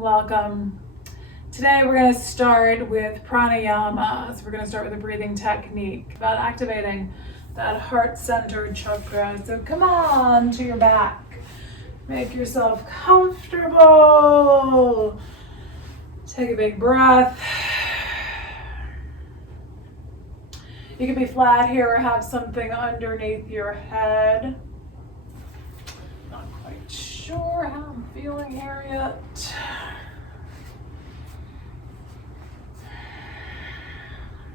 Welcome. Today we're going to start with pranayama. So we're going to start with a breathing technique about activating that heart-centered chakra. So come on to your back. Make yourself comfortable. Take a big breath. You can be flat here or have something underneath your head. Not quite sure how I'm feeling here yet.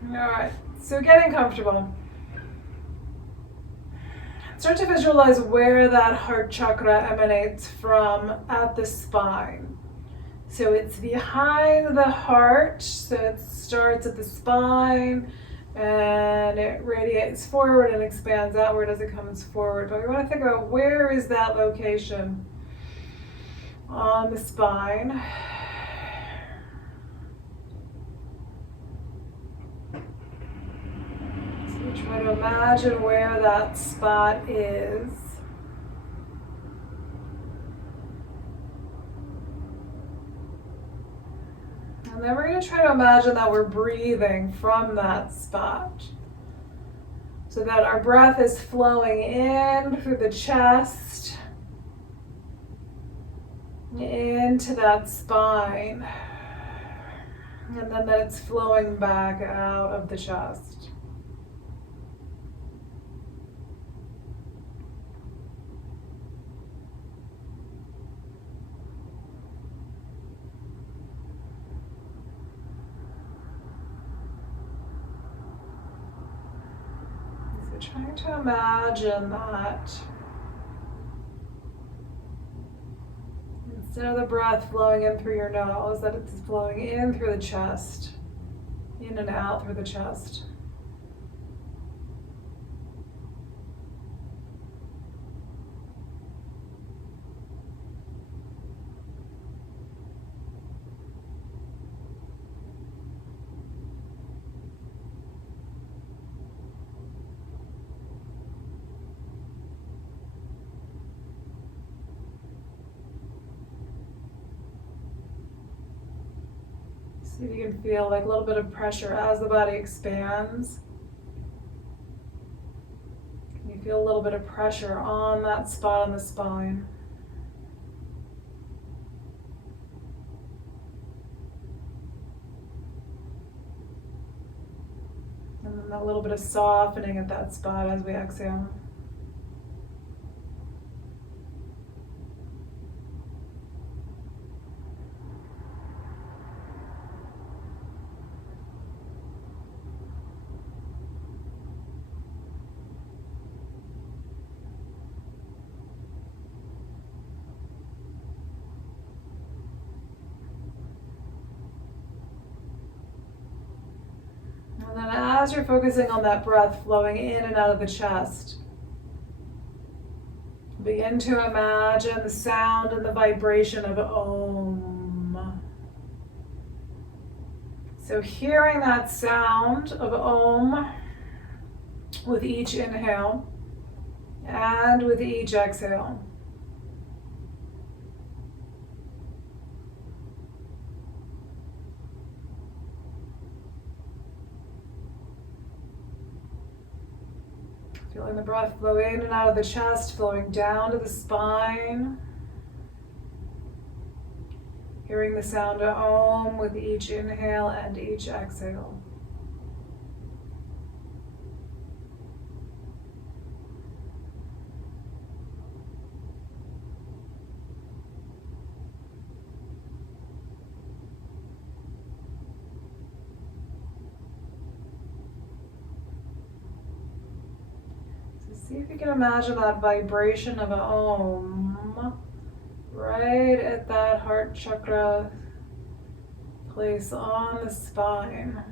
All right, so getting comfortable. Start to visualize where that heart chakra emanates from at the spine. So it's behind the heart, so it starts at the spine and it radiates forward and expands outward as it comes forward. But we want to think about where is that location on the spine. Try to imagine where that spot is. And then we're going to try to imagine that we're breathing from that spot. So that our breath is flowing in through the chest, into that spine. And then that it's flowing back out of the chest. Trying to imagine that instead of the breath flowing in through your nose, that it's flowing in through the chest, in and out through the chest. See if you can feel like a little bit of pressure as the body expands. Can you feel a little bit of pressure on that spot on the spine? And then that little bit of softening at that spot as we exhale. And then as you're focusing on that breath flowing in and out of the chest, begin to imagine the sound and the vibration of Om. So hearing that sound of Om with each inhale and with each exhale. Feeling the breath flow in and out of the chest, flowing down to the spine. Hearing the sound of Om with each inhale and each exhale. See if you can imagine that vibration of Om right at that heart chakra place on the spine.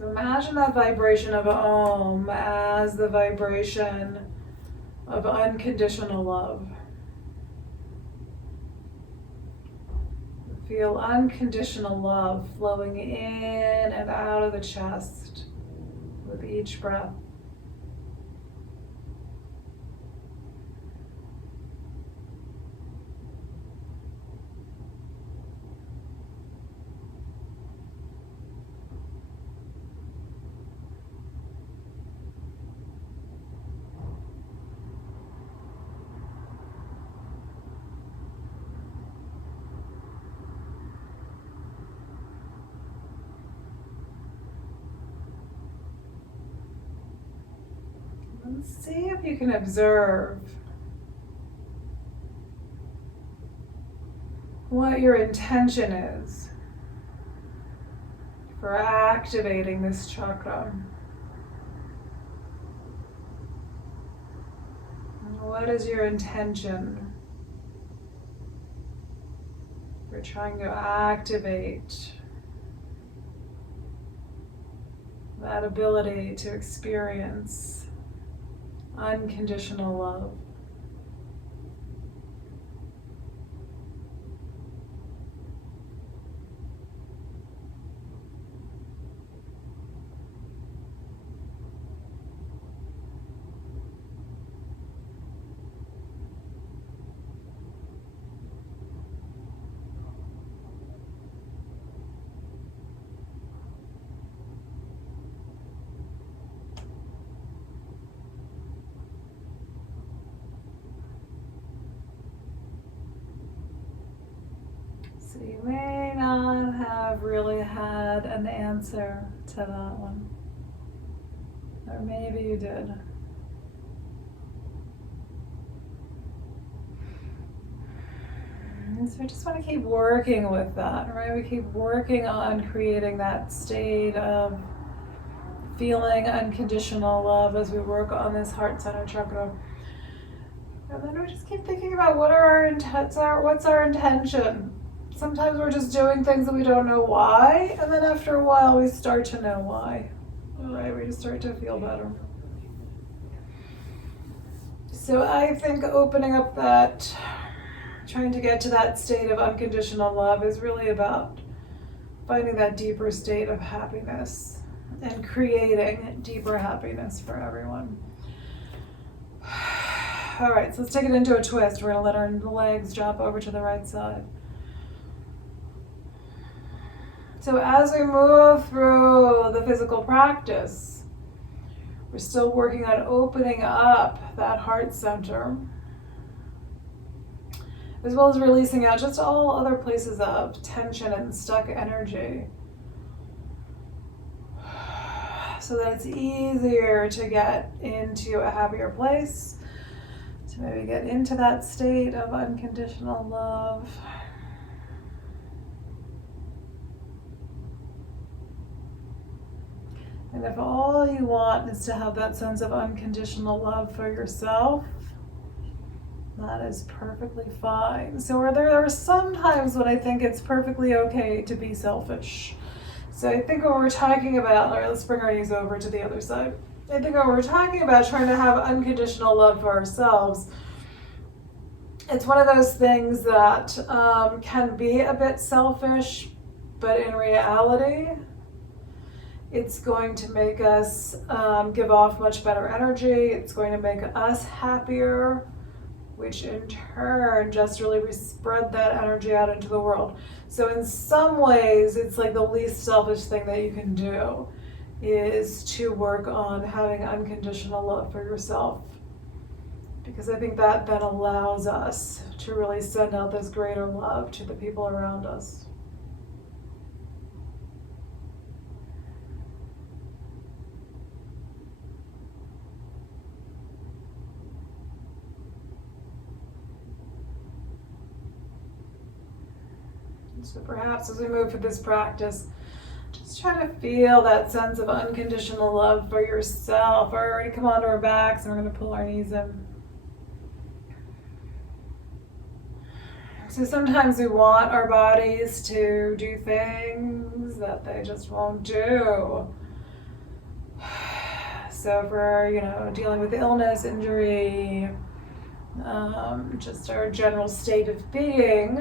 So imagine that vibration of Om as the vibration of unconditional love. Feel unconditional love flowing in and out of the chest with each breath. And see if you can observe what your intention is for activating this chakra. What is your intention for trying to activate that ability to experience unconditional love? So you may not have really had an answer to that one, or maybe you did. And so we just want to keep working with that, right? We keep working on creating that state of feeling unconditional love as we work on this heart center chakra. And then we just keep thinking about what's our intention. Sometimes we're just doing things that we don't know why, and then after a while we start to know why. Right? We just start to feel better. So I think opening up that, trying to get to that state of unconditional love is really about finding that deeper state of happiness and creating deeper happiness for everyone. All right, so let's take it into a twist. We're going to let our legs drop over to the right side. So as we move through the physical practice, we're still working on opening up that heart center, as well as releasing out just all other places of tension and stuck energy, so that it's easier to get into a happier place, to maybe get into that state of unconditional love. And if all you want is to have that sense of unconditional love for yourself, that is perfectly fine. So there are some times when I think it's perfectly okay to be selfish. So I think what we're talking about, all right, let's bring our knees over to the other side. I think what we're talking about, trying to have unconditional love for ourselves, it's one of those things that can be a bit selfish, but in reality, it's going to make us give off much better energy. It's going to make us happier, which in turn just really spread that energy out into the world. So in some ways, it's like the least selfish thing that you can do is to work on having unconditional love for yourself. Because I think that then allows us to really send out this greater love to the people around us. So perhaps as we move through this practice, just try to feel that sense of unconditional love for yourself. We're already come onto our backs and we're going to pull our knees in. So sometimes we want our bodies to do things that they just won't do. So if we're, dealing with illness, injury, just our general state of being,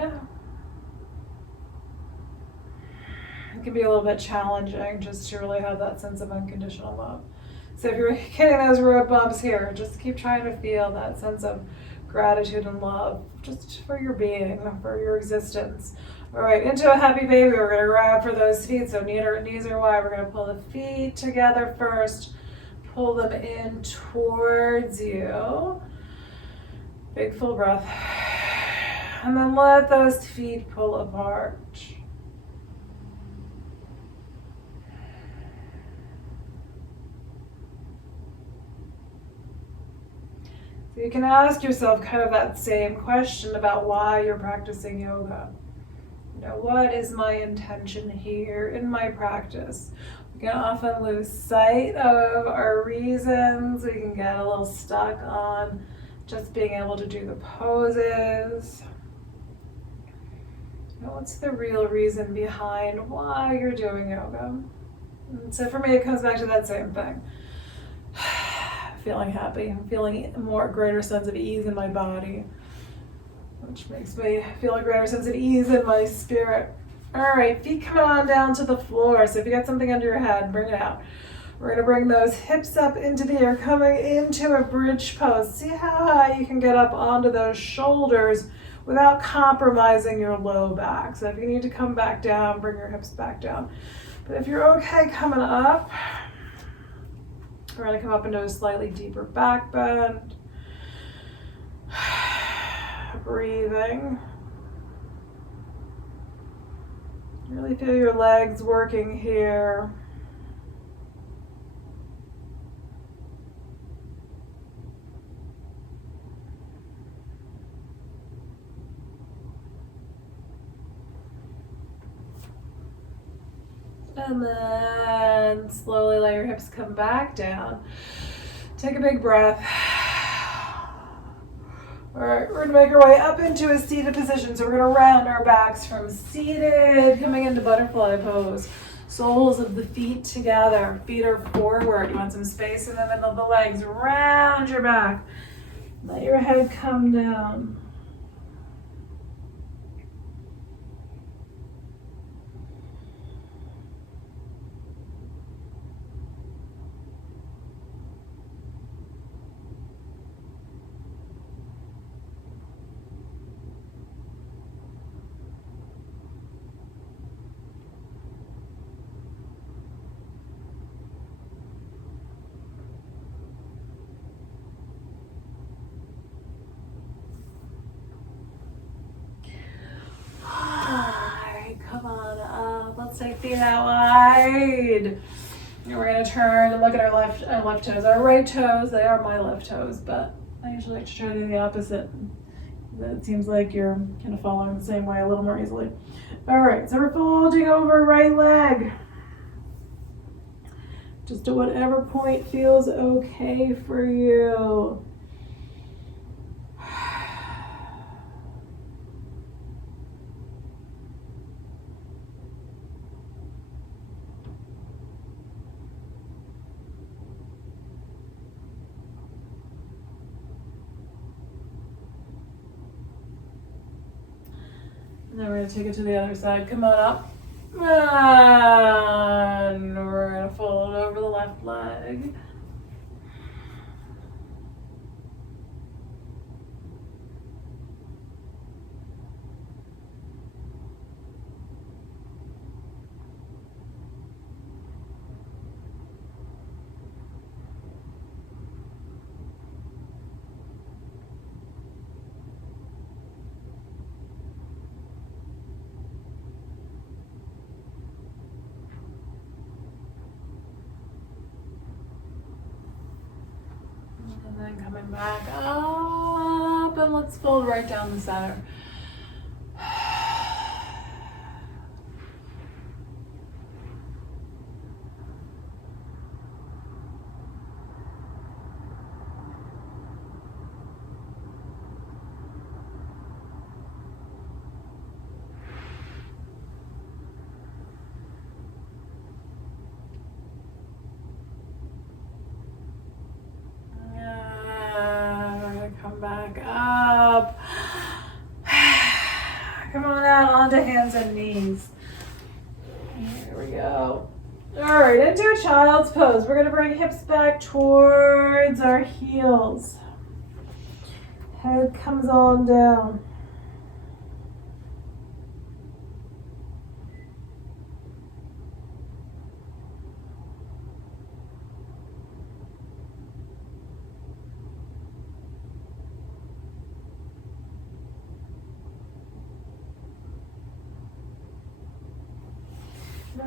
it can be a little bit challenging just to really have that sense of unconditional love. So if you're getting those road bumps here, just keep trying to feel that sense of gratitude and love just for your being, for your existence. All right, into a happy baby. We're going to grab for those feet. So knees are wide. We're going to pull the feet together first. Pull them in towards you. Big full breath. And then let those feet pull apart. So you can ask yourself kind of that same question about why you're practicing yoga. What is my intention here in my practice? We can often lose sight of our reasons. We can get a little stuck on just being able to do the poses. What's the real reason behind why you're doing yoga? And so for me, it comes back to that same thing. Feeling happy, feeling a greater sense of ease in my body, which makes me feel a greater sense of ease in my spirit. All right, feet come on down to the floor. So if you got something under your head, bring it out. We're gonna bring those hips up into the air, coming into a bridge pose. See how high you can get up onto those shoulders without compromising your low back. So if you need to come back down, bring your hips back down. But if you're okay coming up, we're gonna come up into a slightly deeper back bend. Breathing. Really feel your legs working here. And then slowly let your hips come back down. Take a big breath. All right, we're gonna make our way up into a seated position. So we're gonna round our backs from seated, coming into butterfly pose. Soles of the feet together. Feet are forward. You want some space in the middle of the legs. Round your back. Let your head come down. Come on up. Let's take feet out wide. And we're going to turn and look at our left toes. Our right toes, they are my left toes, but I usually like to try to do the opposite. It seems like you're kind of following the same way a little more easily. All right, so we're folding over right leg. Just at whatever point feels okay for you. And then we're going to take it to the other side. Come on up. And we're going to fold over the left leg. And then coming back up, and let's fold right down the center. onto hands and knees. Here we go. All right, into a child's pose. We're going to bring hips back towards our heels. Head comes on down.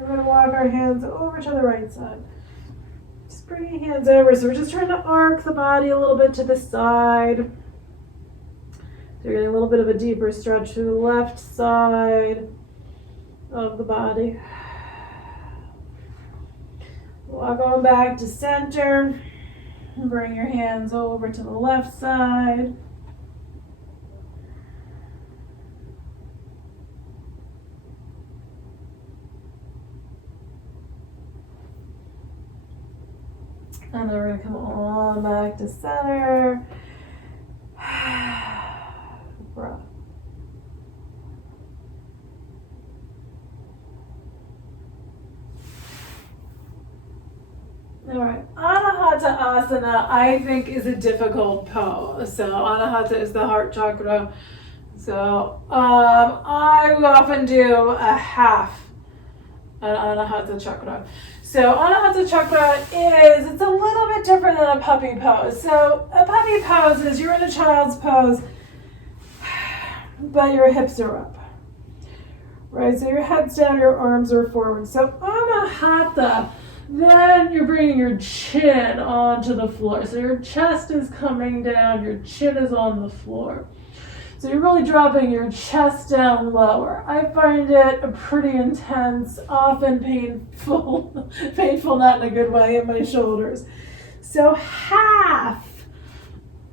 We're going to walk our hands over to the right side. Just bring your hands over. So we're just trying to arc the body a little bit to the side. So you're getting a little bit of a deeper stretch to the left side of the body. Walk on back to center. Bring your hands over to the left side. And then we're going to come on back to center. Breath. All right, Anahata Asana I think is a difficult pose. So Anahata is the heart chakra. So I often do a half an Anahata chakra. So Anahata chakra it's a little bit different than a puppy pose. So a puppy pose is you're in a child's pose, but your hips are up. Right, so your head's down, your arms are forward. So Anahata, then you're bringing your chin onto the floor. So your chest is coming down, your chin is on the floor. So you're really dropping your chest down lower. I find it pretty intense, often painful, not in a good way, in my shoulders. So half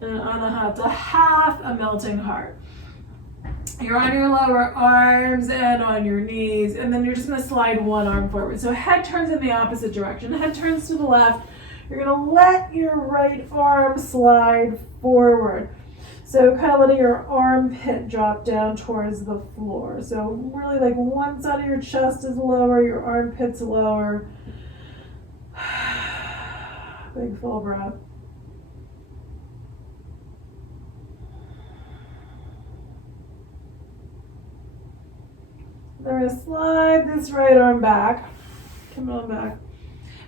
an Anahata, half a melting heart. You're on your lower arms and on your knees, and then you're just going to slide one arm forward. So head turns in the opposite direction. Head turns to the left. You're going to let your right arm slide forward. So kind of letting your armpit drop down towards the floor. So really like one side of your chest is lower, your armpit's lower. Big full breath. Then we're going to slide this right arm back. Come on back.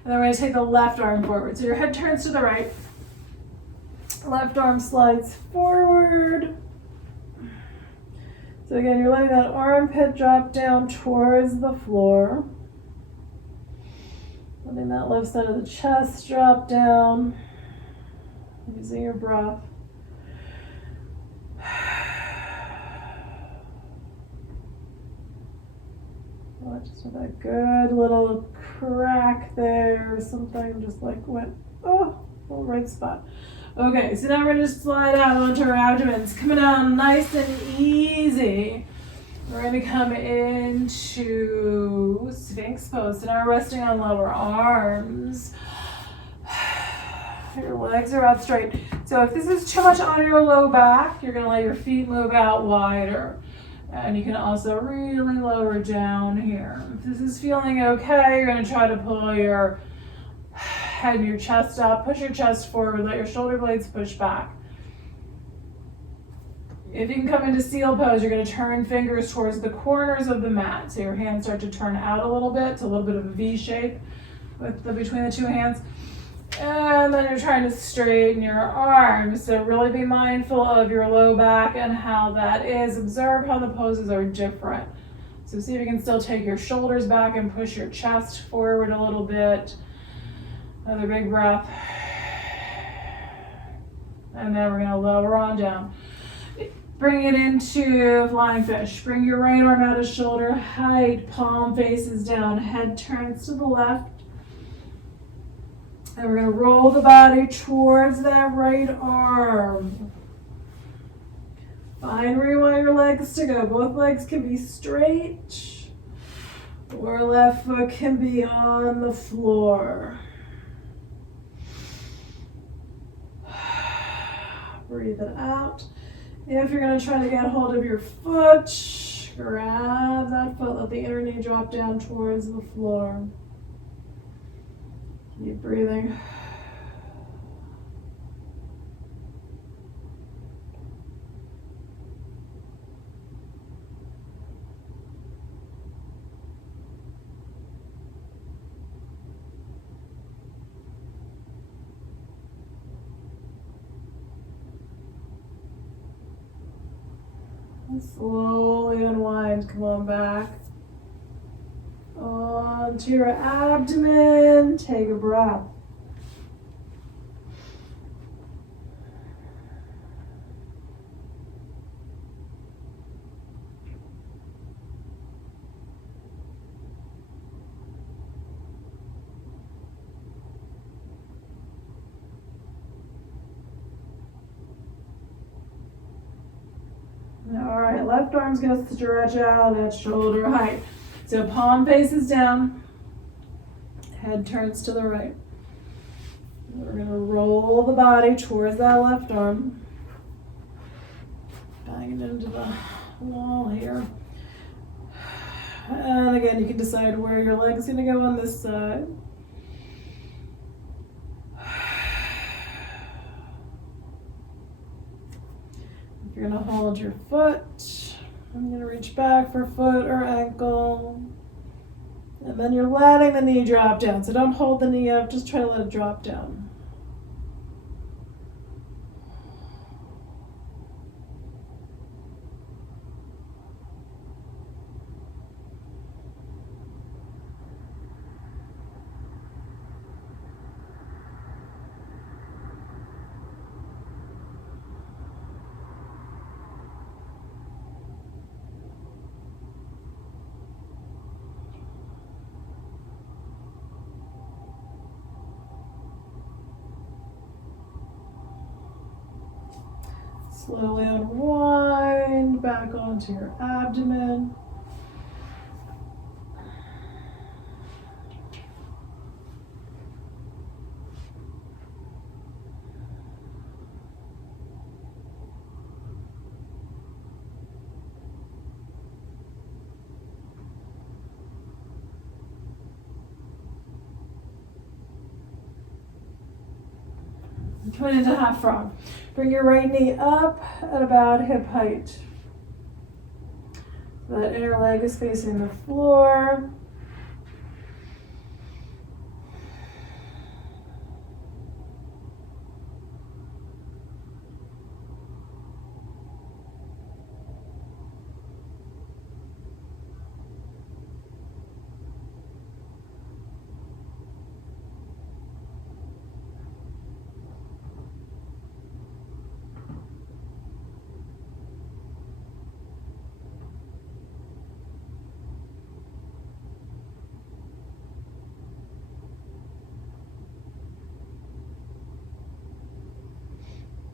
And then we're going to take the left arm forward. So your head turns to the right. Left arm slides forward. So again, you're letting that armpit drop down towards the floor. Letting that left side of the chest drop down. Using your breath. Just with that good little crack there. Something just like went, little right spot. Okay, so now we're going to just slide out onto our abdomens. Coming down nice and easy. We're going to come into Sphinx pose. So now we're resting on lower arms. Your legs are out straight. So if this is too much on your low back, you're going to let your feet move out wider. And you can also really lower down here. If this is feeling okay, you're going to try to pull your head and your chest up. Push your chest forward. Let your shoulder blades push back. If you can come into seal pose, you're going to turn fingers towards the corners of the mat. So your hands start to turn out a little bit. It's a little bit of a V shape between the two hands. And then you're trying to straighten your arms. So really be mindful of your low back and how that is. Observe how the poses are different. So see if you can still take your shoulders back and push your chest forward a little bit. Another big breath. And then we're going to lower on down. Bring it into flying fish. Bring your right arm out of shoulder height. Palm faces down. Head turns to the left. And we're going to roll the body towards that right arm. Find where you want your legs to go. Both legs can be straight, or left foot can be on the floor. Breathe it out. If you're going to try to get hold of your foot, Grab that foot, let the inner knee drop down towards the floor. Keep breathing. Slowly unwind, come on back. Onto your abdomen, take a breath. All right, left arm's gonna stretch out at shoulder height. So palm faces down, head turns to the right. We're gonna roll the body towards that left arm. Bang it into the wall here. And again, you can decide where your leg's gonna go on this side. You're gonna hold your foot. I'm gonna reach back for foot or ankle. And then you're letting the knee drop down. So don't hold the knee up, just try to let it drop down. Slowly unwind back onto your abdomen. Coming into half frog. Bring your right knee up at about hip height. That inner leg is facing the floor.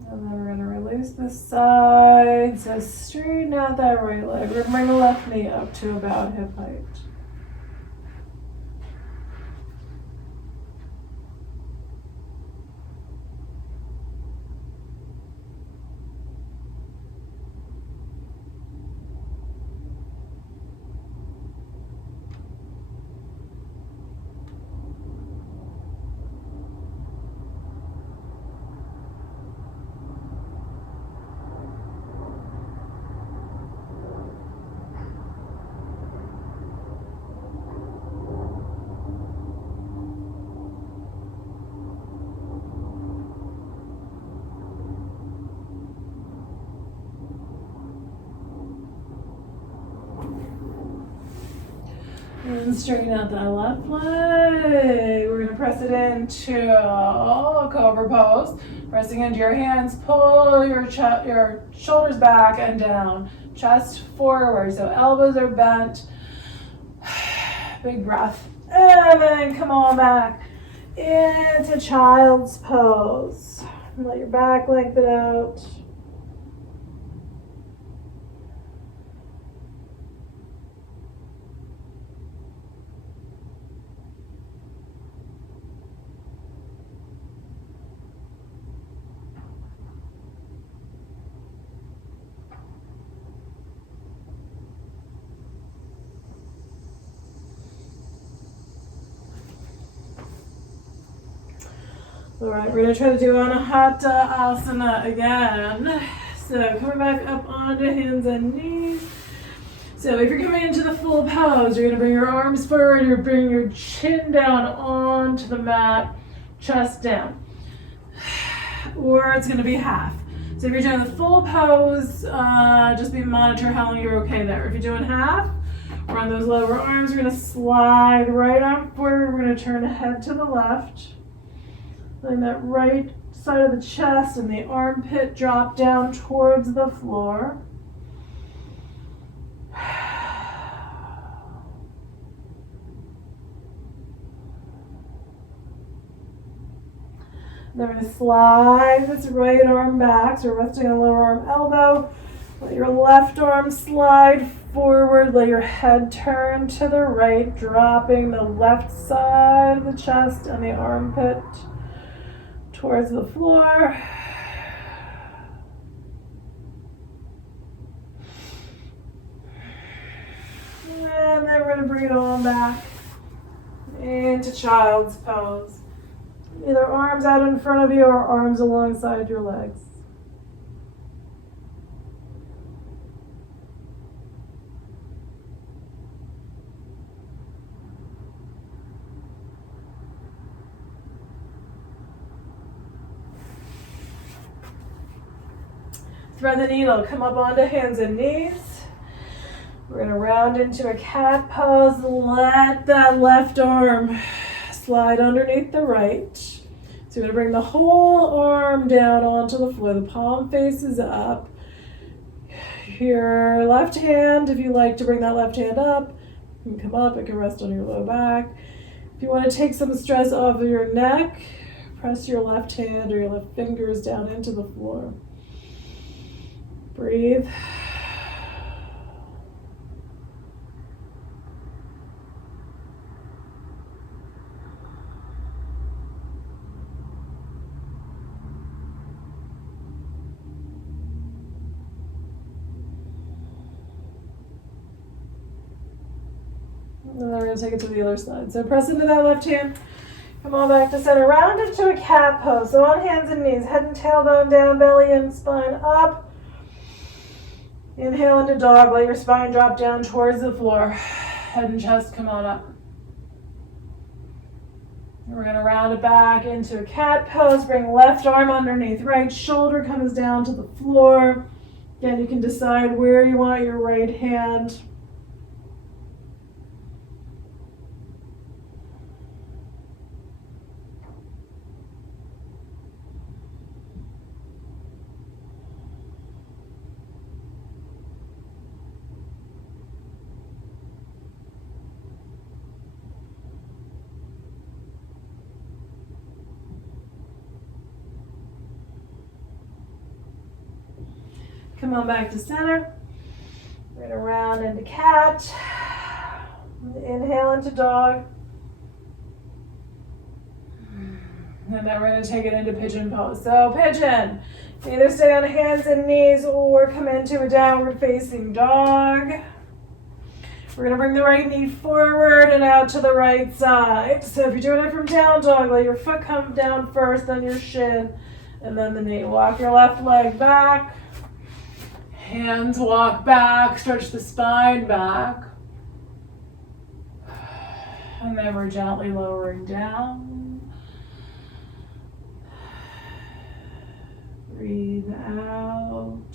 And then we're going to release the side. So straighten out that right leg. We're going to bring the left knee up to about hip height. And straighten out that left leg. We're going to press it into a cobra pose. Pressing into your hands, pull your shoulders back and down. Chest forward, so elbows are bent. Big breath. And then come on back into child's pose. Let your back lengthen out. All right, we're gonna try to do Anahata asana again. So coming back up onto hands and knees. So if you're coming into the full pose, you're gonna bring your arms forward, you're bringing your chin down onto the mat, chest down. Or it's gonna be half. So if you're doing the full pose, just monitor how long you're okay there. If you're doing half, we're on those lower arms, we're gonna slide right arm forward, we're gonna turn head to the left. Letting that right side of the chest and the armpit drop down towards the floor. Then we're going to slide this right arm back, so we're resting on lower arm elbow. Let your left arm slide forward, let your head turn to the right, dropping the left side of the chest and the armpit towards the floor. And then we're going to bring it on back into child's pose. Either arms out in front of you or arms alongside your legs. Thread the needle, come up onto hands and knees. We're going to round into a cat pose. Let that left arm slide underneath the right. So you're going to bring the whole arm down onto the floor. The palm faces up. Your left hand, if you like to bring that left hand up, you can come up, it can rest on your low back. If you want to take some stress off of your neck, press your left hand or your left fingers down into the floor. Breathe. And then we're going to take it to the other side. So press into that left hand. Come on back to center. Round into a cat pose. So on hands and knees. Head and tailbone down, belly and spine up. Inhale into dog. Let your spine drop down towards the floor. Head and chest come on up. And we're going to round it back into a cat pose. Bring left arm underneath right shoulder. Comes down to the floor. Again, you can decide where you want your right hand. Come on back to center. We're going to round into cat. Inhale into dog. And then we're going to take it into pigeon pose. So pigeon, either stay on hands and knees or come into a downward facing dog. We're going to bring the right knee forward and out to the right side. So if you're doing it from down dog, let your foot come down first, then your shin, and then the knee. Walk your left leg back. Hands walk back, stretch the spine back. And then we're gently lowering down. Breathe out.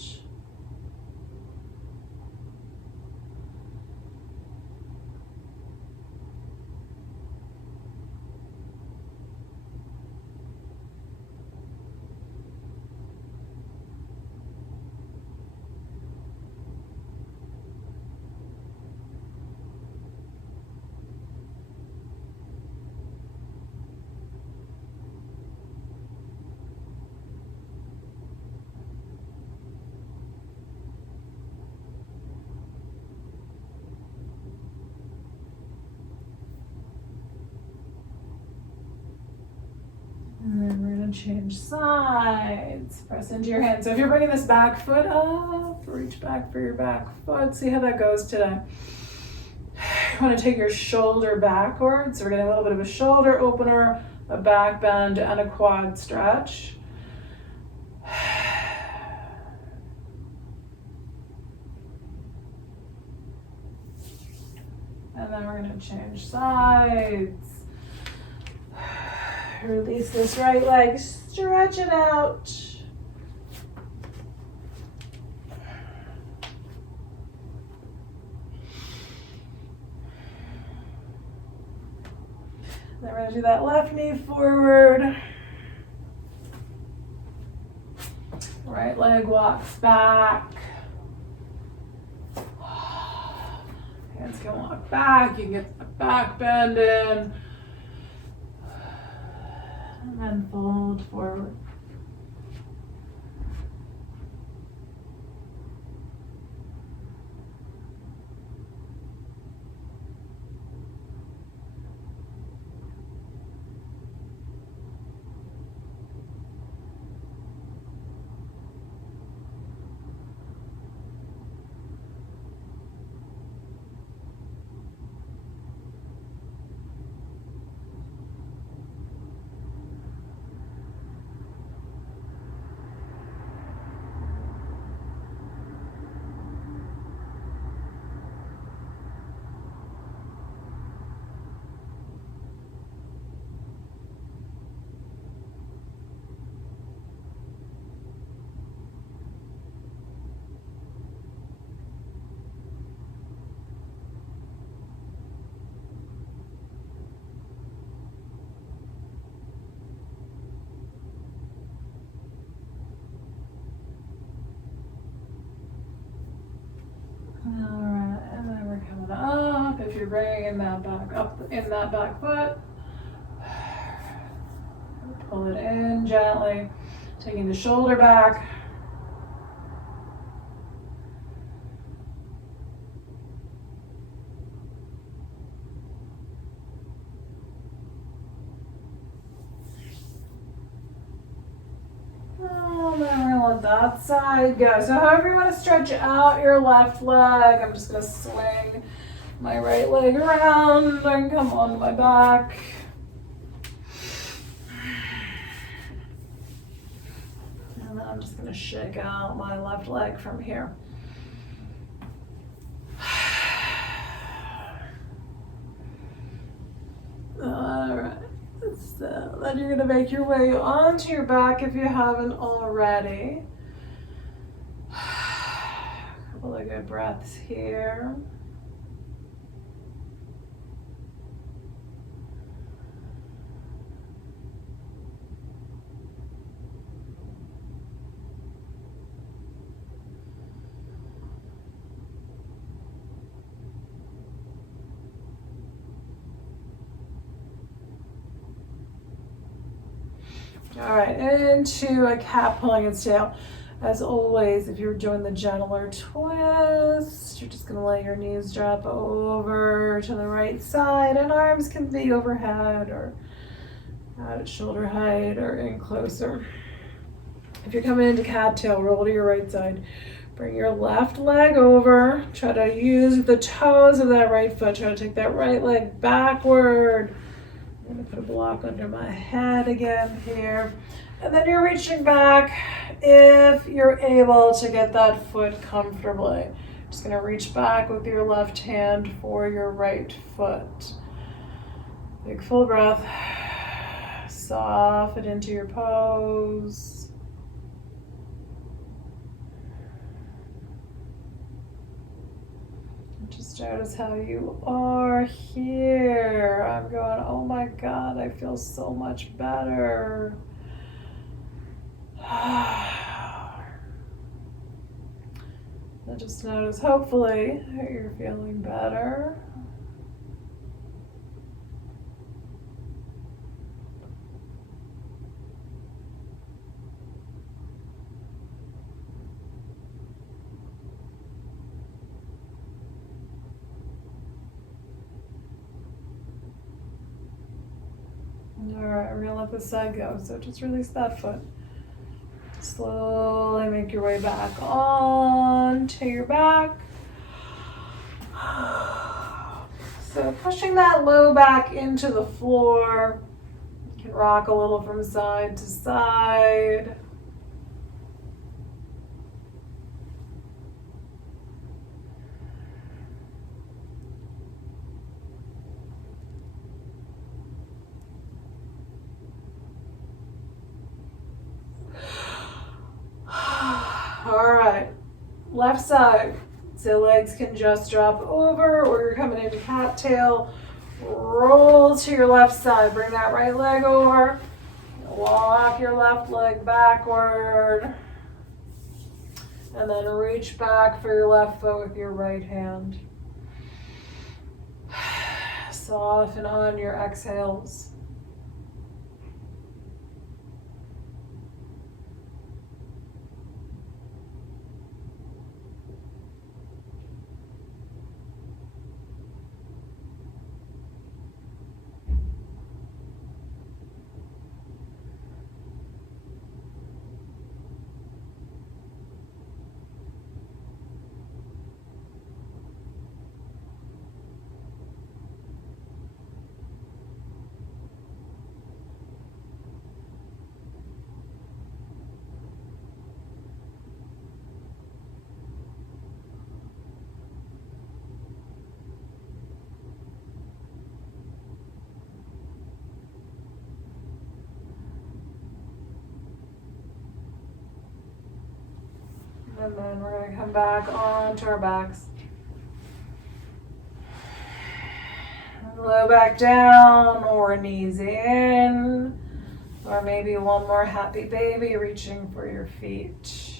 And then we're going to change sides. Press into your hands. So if you're bringing this back foot up, reach back for your back foot. See how that goes today. You want to take your shoulder backwards. So we're getting a little bit of a shoulder opener, a back bend and a quad stretch. And then we're going to change sides. Release this right leg, stretch it out. Then we're going to do that left knee forward. Right leg walks back. Hands can walk back. You can get the back bend in. And then fold forward. Alright, and then we're coming up. If you're bringing that back up in that back foot, pull it in gently, taking the shoulder back. Let that side go. So however you want to stretch out your left leg, I'm just going to swing my right leg around and come on my back. And then I'm just going to shake out my left leg from here. All right. So then you're going to make your way onto your back if you haven't already. A couple of good breaths here. All right, into a cat pulling its tail. As always, if you're doing the gentler twist, you're just gonna let your knees drop over to the right side, and arms can be overhead or at shoulder height or in closer. If you're coming into cattail, roll to your right side. Bring your left leg over. Try to use the toes of that right foot. Try to take that right leg backward. I'm going to put a block under my head again here. And then you're reaching back if you're able to get that foot comfortably. Just going to reach back with your left hand for your right foot. Big full breath. Soften into your pose. Just notice how you are here. I'm going, oh my God, I feel so much better. And just notice, hopefully, that you're feeling better. Alright, we're gonna let this side go. So just release that foot. Slowly make your way back on to your back. So pushing that low back into the floor. You can rock a little from side to side. All right, left side. So legs can just drop over, or you're coming into cattail. Roll to your left side. Bring that right leg over. Walk your left leg backward. And then reach back for your left foot with your right hand. Soften on your exhales. And then we're going to come back onto our backs. Low back down, or knees in. Or maybe one more happy baby, reaching for your feet.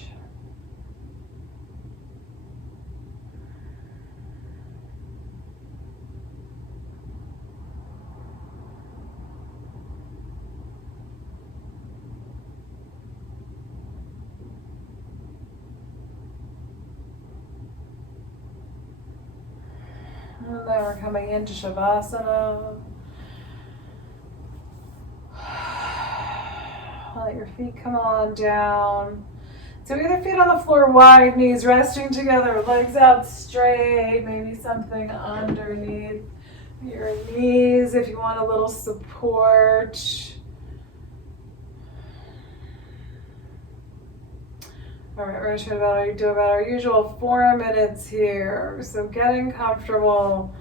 And then we're coming into Shavasana. Let your feet come on down. So either feet on the floor wide, knees resting together, legs out straight, maybe something underneath your knees if you want a little support. All right, we're going to try to do about our usual 4 minutes here. So getting comfortable.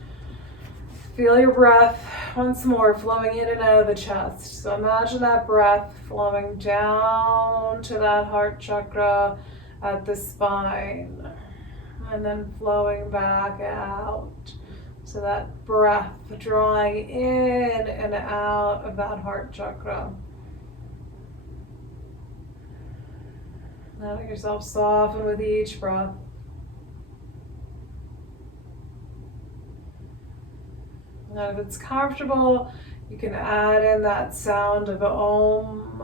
Feel your breath once more flowing in and out of the chest. So imagine that breath flowing down to that heart chakra at the spine and then flowing back out. So that breath drawing in and out of that heart chakra. Let yourself soften with each breath. And if it's comfortable, you can add in that sound of Om.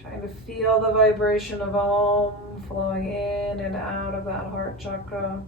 Trying to feel the vibration of Om flowing in and out of that heart chakra.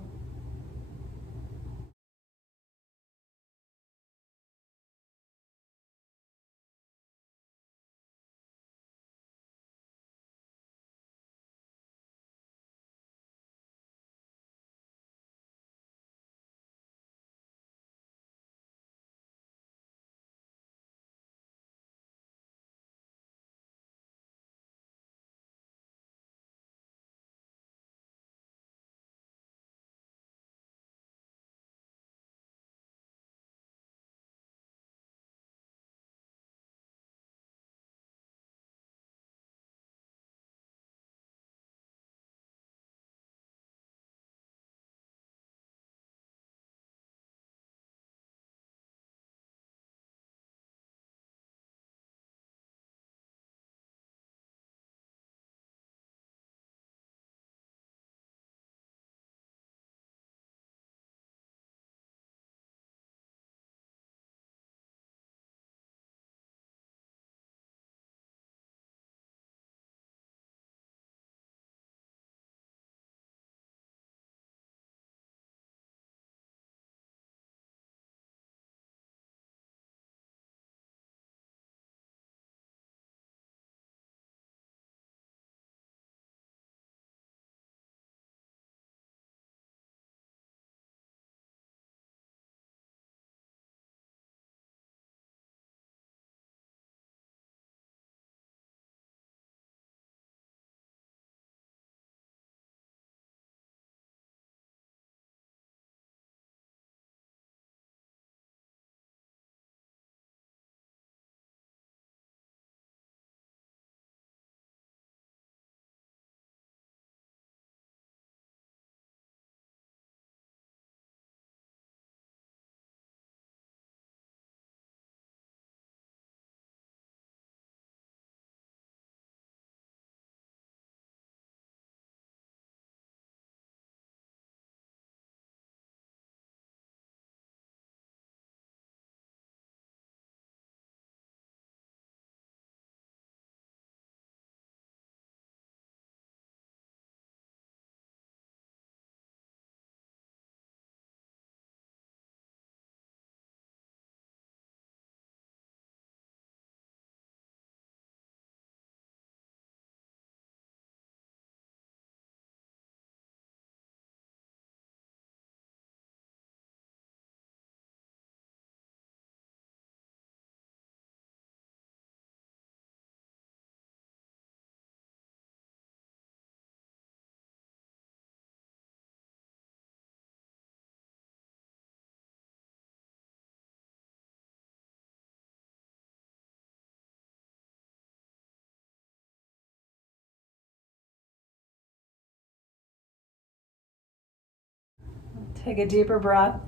Take a deeper breath.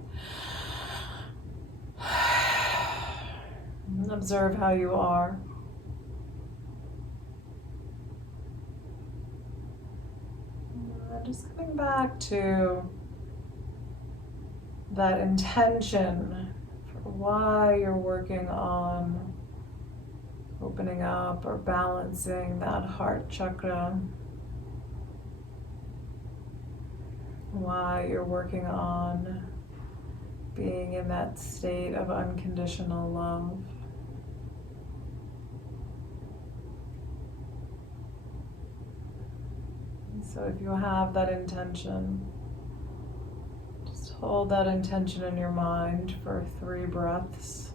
Observe how you are. Just coming back to that intention for why you're working on opening up or balancing that heart chakra. Why you're working on being in that state of unconditional love. So if you have that intention, just hold that intention in your mind for 3 breaths.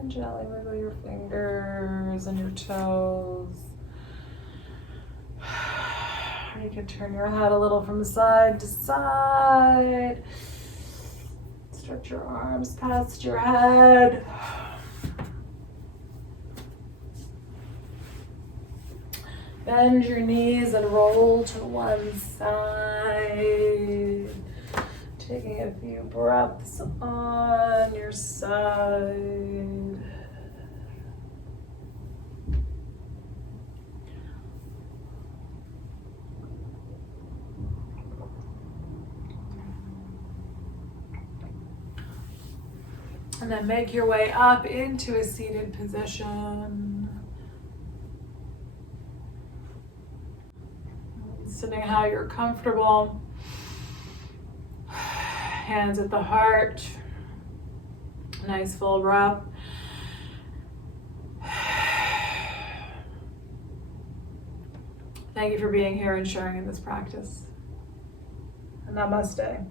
And gently wiggle your fingers and your toes. You can turn your head a little from side to side. Stretch your arms past your head. Bend your knees and roll to one side. Taking a few breaths on your side. And then make your way up into a seated position. Sitting how you're comfortable. Hands at the heart. Nice full breath. Thank you for being here and sharing in this practice. Namaste.